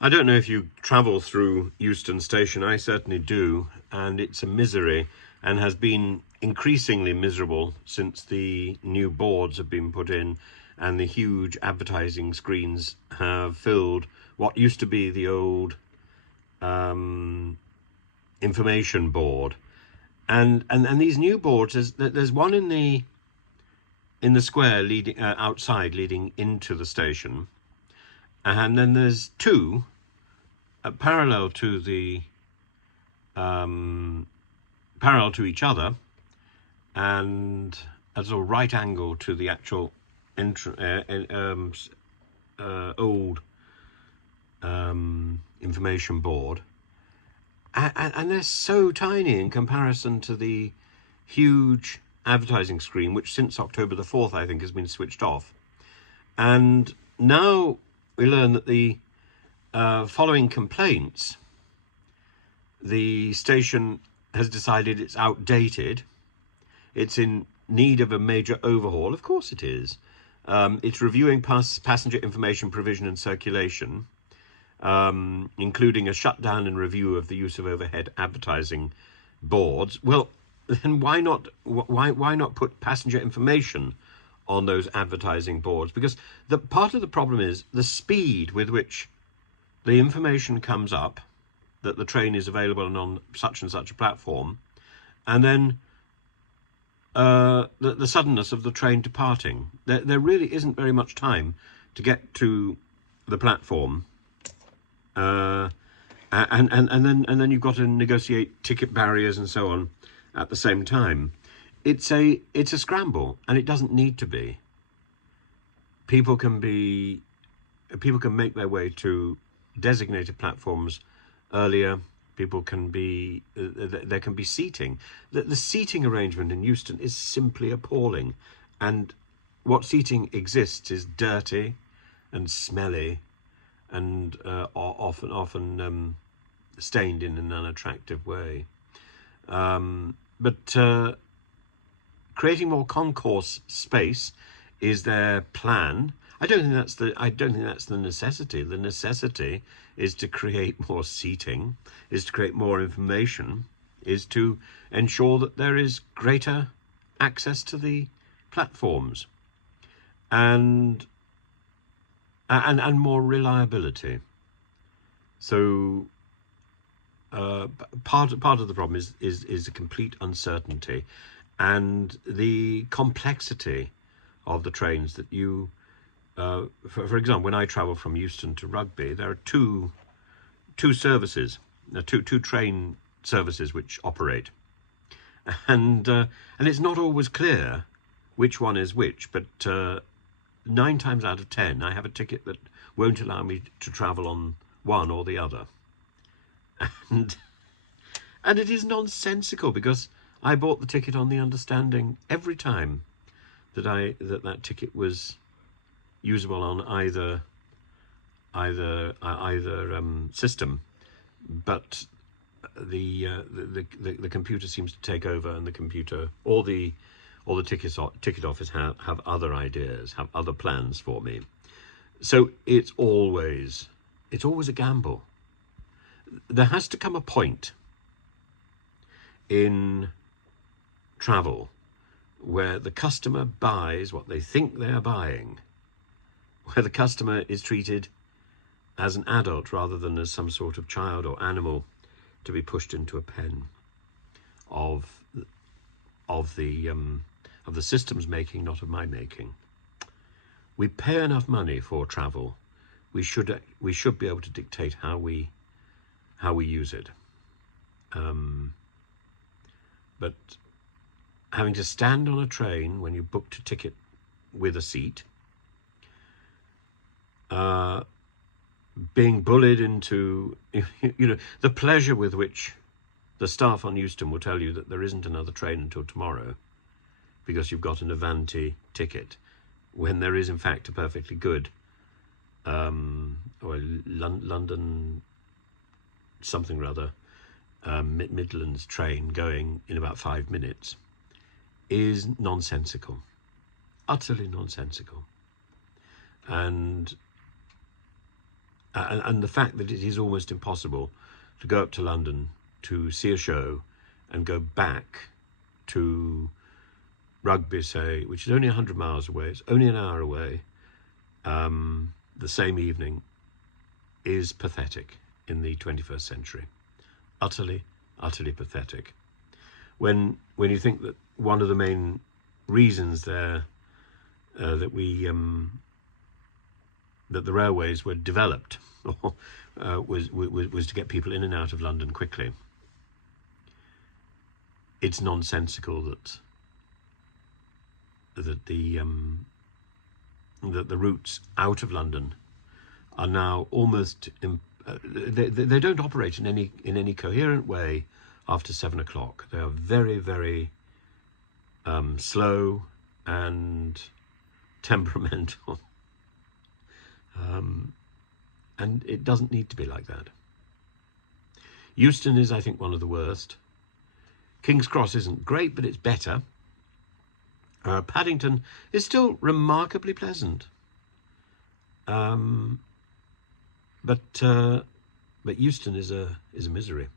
I don't know if you travel through Euston Station. I certainly do, and it's a misery and has been increasingly miserable since the new boards have been put in and the huge advertising screens have filled what used to be the old information board. And these new boards, there's one in the square leading outside leading into the station, and then there's two parallel to the parallel to each other and at a sort of right angle to the actual old information board, and they're so tiny in comparison to the huge advertising screen, which since October the 4th I think has been switched off. And now we learn that the following complaints, the station has decided it's outdated, it's in need of a major overhaul. Of course it is. It's reviewing passenger information provision and circulation, including a shutdown and review of the use of overhead advertising boards. Well, then why not put passenger information on those advertising boards? Because the part of the problem is the speed with which the information comes up that the train is available and on such and such a platform, and then the suddenness of the train departing. There really isn't very much time to get to the platform, and then you've got to negotiate ticket barriers and so on at the same time. It's a scramble, and it doesn't need to be. People can make their way to designated platforms earlier. People can be there can be seating. The seating arrangement in Euston is simply appalling, and what seating exists is dirty and smelly and often stained in an unattractive way. But creating more concourse space is their plan. I don't think that's the necessity. The necessity is to create more seating, is to create more information, is to ensure that there is greater access to the platforms, and more reliability. So part of the problem is a complete uncertainty, and the complexity of the trains that you. For example, when I travel from Euston to Rugby, there are two services, two train services which operate, and it's not always clear which one is which. But 9 times out of 10, I have a ticket that won't allow me to travel on one or the other, and it is nonsensical because I bought the ticket on the understanding every time that that ticket was usable on either system, but the computer seems to take over, and the computer or the ticket office have other ideas, have other plans for me. So it's always a gamble. There has to come a point in travel where the customer buys what they think they are buying, where the customer is treated as an adult rather than as some sort of child or animal to be pushed into a pen of the system's making, not of my making. We pay enough money for travel. We should be able to dictate how we use it. But having to stand on a train when you booked a ticket with a seat, being bullied into, the pleasure with which the staff on Euston will tell you that there isn't another train until tomorrow because you've got an Avanti ticket, when there is in fact a perfectly good or London something or other Midlands train going in about 5 minutes, is nonsensical, utterly nonsensical. And and the fact that it is almost impossible to go up to London to see a show and go back to Rugby, say, which is only 100 miles away, it's only an hour away, the same evening, is pathetic in the 21st century. Utterly, utterly pathetic. When you think that one of the main reasons there that the railways were developed was to get people in and out of London quickly. It's nonsensical that the routes out of London are now almost they don't operate in any coherent way after 7 o'clock. They are very, very slow and temperamental, and it doesn't need to be like that. Euston is, I think, one of the worst. King's Cross isn't great, but it's better. Paddington is still remarkably pleasant, but Euston is a misery.